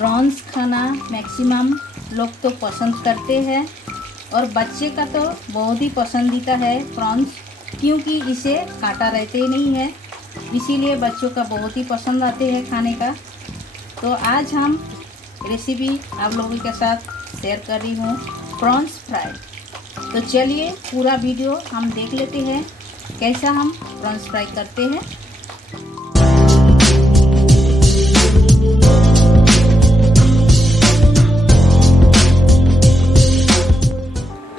Prawns खाना maximum लोग तो पसंद करते हैं और बच्चे का तो बहुत ही पसंदीदा है प्रॉन्स, क्योंकि इसे कांटा रहते ही नहीं है, इसीलिए बच्चों का बहुत ही पसंद आते हैं खाने का। तो आज हम रेसिपी आप लोगों के साथ शेयर कर रही हूँ प्रॉन्स फ्राई। तो चलिए पूरा वीडियो हम देख लेते हैं कैसा हम प्रॉन्स फ्राई करते हैं।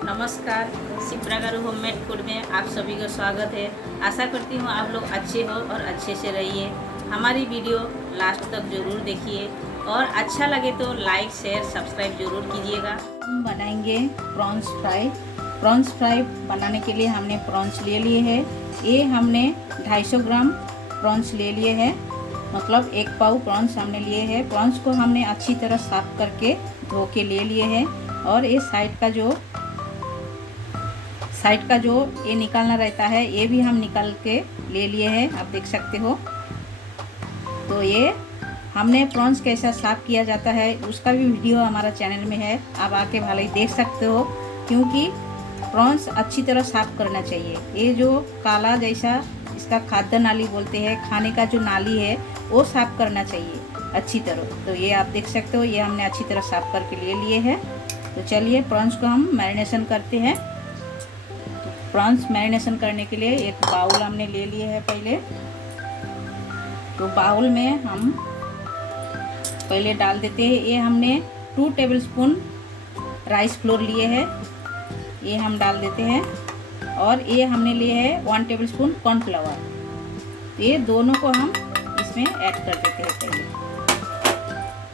नमस्कार, शिप्रा गारू होममेड फूड में आप सभी का स्वागत है। आशा करती हूँ आप लोग अच्छे हो और अच्छे से रहिए। हमारी वीडियो लास्ट तक ज़रूर देखिए और अच्छा लगे तो लाइक शेयर सब्सक्राइब ज़रूर कीजिएगा। हम बनाएंगे प्रॉन्स फ्राई। प्रॉन्स फ्राई बनाने के लिए हमने प्रॉन्स ले लिए हैं। ये हमने 250 ग्राम प्रॉन्स ले लिए हैं, मतलब 1 पाव प्रॉन्स हमने लिए हैं। प्रॉन्स को हमने अच्छी तरह साफ करके धो के ले लिए हैं और ये साइड का जो ये निकालना रहता है ये भी हम निकाल के ले लिए हैं, आप देख सकते हो। तो ये हमने प्रॉन्स कैसा साफ़ किया जाता है उसका भी वीडियो हमारा चैनल में है, आप आके भले ही देख सकते हो। क्योंकि प्रॉन्स अच्छी तरह साफ़ करना चाहिए। ये जो काला जैसा इसका खाद्य नाली बोलते हैं, खाने का जो नाली है वो साफ़ करना चाहिए अच्छी तरह। तो ये आप देख सकते हो, ये हमने अच्छी तरह साफ़ करके ले लिए हैं। तो चलिए प्रॉन्स को हम मैरिनेशन करते हैं। प्रॉन्स मैरिनेशन करने के लिए एक बाउल हमने ले लिए है पहले। तो बाउल में हम पहले डाल देते हैं, ये हमने 2 टेबलस्पून राइस फ्लोर लिए हैं, ये हम डाल देते हैं। और ये हमने लिए है 1 टेबलस्पून कॉर्नफ्लावर। तो ये दोनों को हम इसमें ऐड कर देते हैं पहले।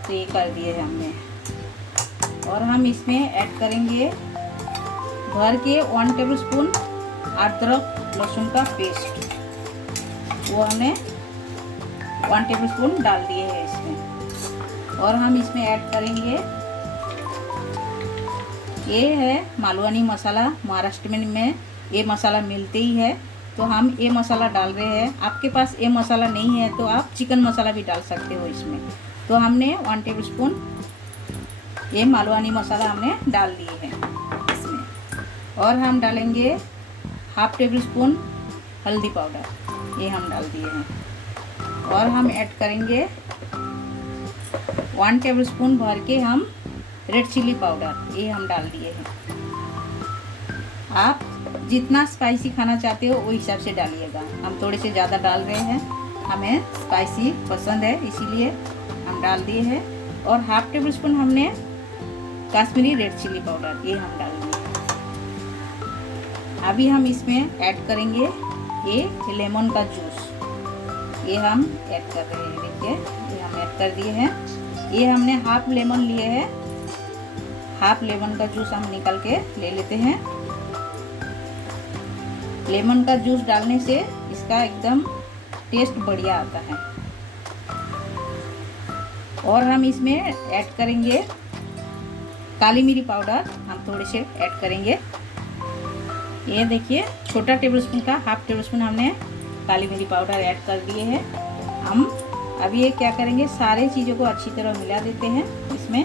तो ये कर दिए हैं हमने। और हम इसमें ऐड करेंगे भर के 1 टेबलस्पून अदरक लहसुन का पेस्ट, वो हमने 1 टेबलस्पून डाल दिए हैं इसमें। और हम इसमें ऐड करेंगे, ये है मालवनी मसाला, महाराष्ट्र में ये मसाला मिलते ही है, तो हम ये मसाला डाल रहे हैं। आपके पास ये मसाला नहीं है तो आप चिकन मसाला भी डाल सकते हो इसमें। तो हमने 1 टेबलस्पून ये मालवनी मसाला हमने डाल दिए हैं इसमें। और हम डालेंगे 1/2 टेबलस्पून हल्दी पाउडर, ये हम डाल दिए हैं। और हम ऐड करेंगे 1 टेबलस्पून भर के हम रेड चिली पाउडर, ये हम डाल दिए हैं। आप जितना स्पाइसी खाना चाहते हो वो हिसाब से डालिएगा। हम थोड़े से ज़्यादा डाल रहे हैं, हमें स्पाइसी पसंद है इसीलिए हम डाल दिए हैं। और 1/2 टेबलस्पून हमने कश्मीरी रेड चिली पाउडर, ये हम डाल दिए। अभी हम इसमें ऐड करेंगे ये लेमन का जूस, ये हम ऐड कर रहे हैं। देखिए ये हम ऐड कर दिए हैं। ये हमने 1/2 लेमन लिए हैं, 1/2 लेमन का जूस हम निकाल के ले लेते हैं। लेमन का जूस डालने से इसका एकदम टेस्ट बढ़िया आता है। और हम इसमें ऐड करेंगे काली मिर्च पाउडर, हम थोड़े से ऐड करेंगे। ये देखिए छोटा टेबलस्पून का 1/2 टेबलस्पून हमने काली मिर्च पाउडर ऐड कर दिए हैं। हम अभी ये क्या करेंगे, सारे चीज़ों को अच्छी तरह मिला देते हैं इसमें।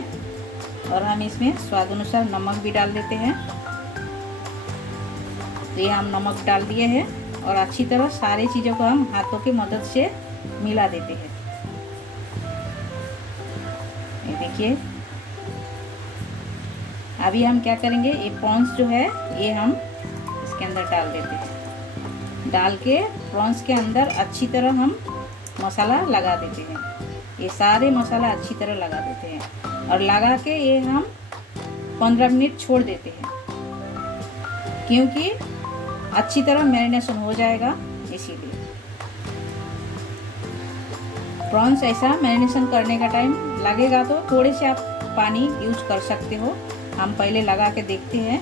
और हम इसमें स्वाद अनुसार नमक भी डाल देते हैं। तो ये हम नमक डाल दिए हैं और अच्छी तरह सारी चीज़ों को हम हाथों की मदद से मिला देते हैं। ये देखिए अभी हम क्या करेंगे, ये प्रॉन्स जो है ये हम इसके अंदर डाल देते हैं। डाल के प्रॉन्स के अंदर अच्छी तरह हम मसाला लगा देते हैं। ये सारे मसाला अच्छी तरह लगा देते हैं और लगा के ये हम 15 मिनट छोड़ देते हैं, क्योंकि अच्छी तरह मैरिनेशन हो जाएगा इसीलिए। प्रॉन्स ऐसा मैरिनेशन करने का टाइम लगेगा तो थोड़े से आप पानी यूज कर सकते हो। हम पहले लगा के देखते हैं,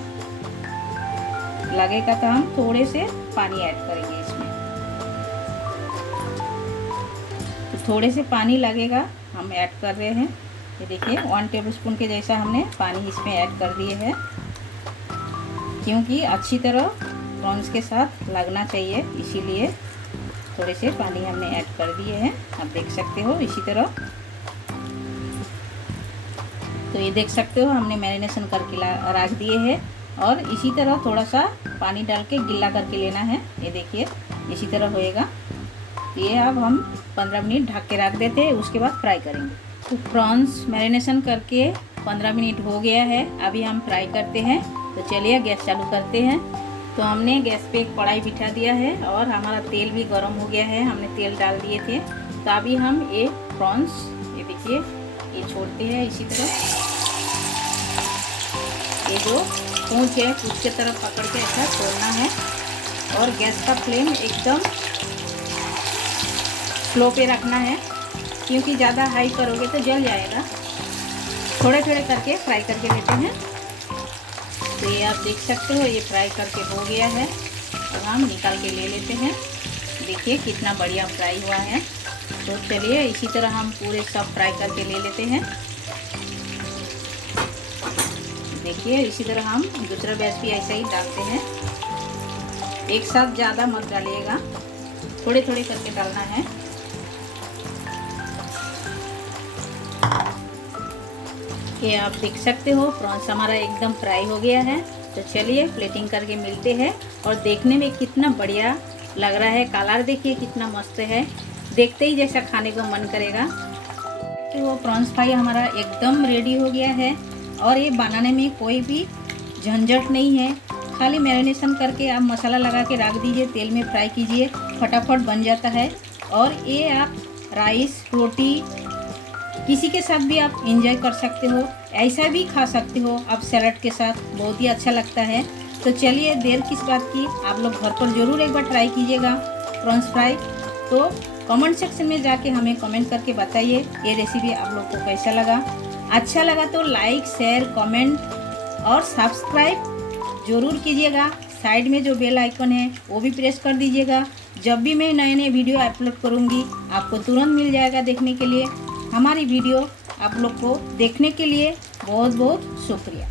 लगेगा तो हम थोड़े से पानी ऐड करेंगे इसमें। तो थोड़े से पानी लगेगा, हम ऐड कर रहे हैं। ये देखिए 1 टेबलस्पून के जैसा हमने पानी इसमें ऐड कर दिए है, क्योंकि अच्छी तरह प्रॉन्स के साथ लगना चाहिए, इसीलिए थोड़े से पानी हमने ऐड कर दिए हैं। आप देख सकते हो इसी तरह। तो ये देख सकते हो हमने मैरिनेशन करके रख दिए हैं। और इसी तरह थोड़ा सा पानी डाल के गिल्ला करके लेना है। ये देखिए इसी तरह होएगा। ये अब हम 15 मिनट ढक के रख देते हैं, उसके बाद फ्राई करेंगे। तो प्रॉन्स मैरिनेशन करके 15 मिनट हो गया है, अभी हम फ्राई करते हैं। तो चलिए गैस चालू करते हैं। तो हमने गैस पे एक कढ़ाई बिठा दिया है और हमारा तेल भी गर्म हो गया है, हमने तेल डाल दिए थे। तो अभी हम ये प्रॉन्स, ये देखिए ये छोड़ते हैं इसी तरह। ये जो पूंछ है उसके तरफ पकड़ के ऐसा छोड़ना है और गैस का फ्लेम एकदम स्लो पे रखना है, क्योंकि ज़्यादा हाई करोगे तो जल जाएगा। थोड़े थोड़े करके फ्राई करके लेते हैं। तो ये आप देख सकते हो ये फ्राई करके हो गया है। अब हम निकाल के ले लेते हैं। देखिए कितना बढ़िया फ्राई हुआ है। तो चलिए इसी तरह हम पूरे सब फ्राई करके ले लेते हैं। देखिए इसी तरह हम दूसरा बैच भी ऐसे ही डालते हैं। एक साथ ज़्यादा मत डालिएगा, थोड़े थोड़े करके डालना है। ये आप देख सकते हो प्रॉन्स हमारा एकदम फ्राई हो गया है। तो चलिए प्लेटिंग करके मिलते हैं। और देखने में कितना बढ़िया लग रहा है, कलर देखिए कितना मस्त है, देखते ही जैसा खाने को मन करेगा। तो वो प्रॉन्स फ्राई हमारा एकदम रेडी हो गया है। और ये बनाने में कोई भी झंझट नहीं है, खाली मैरिनेशन करके आप मसाला लगा के रख दीजिए, तेल में फ्राई कीजिए, फटाफट बन जाता है। और ये आप राइस, रोटी किसी के साथ भी आप इंजॉय कर सकते हो, ऐसा भी खा सकते हो आप सैलड के साथ, बहुत ही अच्छा लगता है। तो चलिए देर किस बात की, आप लोग घर पर ज़रूर एक बार ट्राई कीजिएगा प्रॉन्स फ्राई। तो कमेंट सेक्शन में जाके हमें कमेंट करके बताइए ये रेसिपी आप लोग को कैसा लगा। अच्छा लगा तो लाइक, शेयर, कमेंट और सब्सक्राइब ज़रूर कीजिएगा। साइड में जो बेल आइकन है वो भी प्रेस कर दीजिएगा। जब भी मैं नए नए वीडियो अपलोड करूँगी आपको तुरंत मिल जाएगा देखने के लिए। हमारी वीडियो आप लोग को देखने के लिए बहुत बहुत शुक्रिया।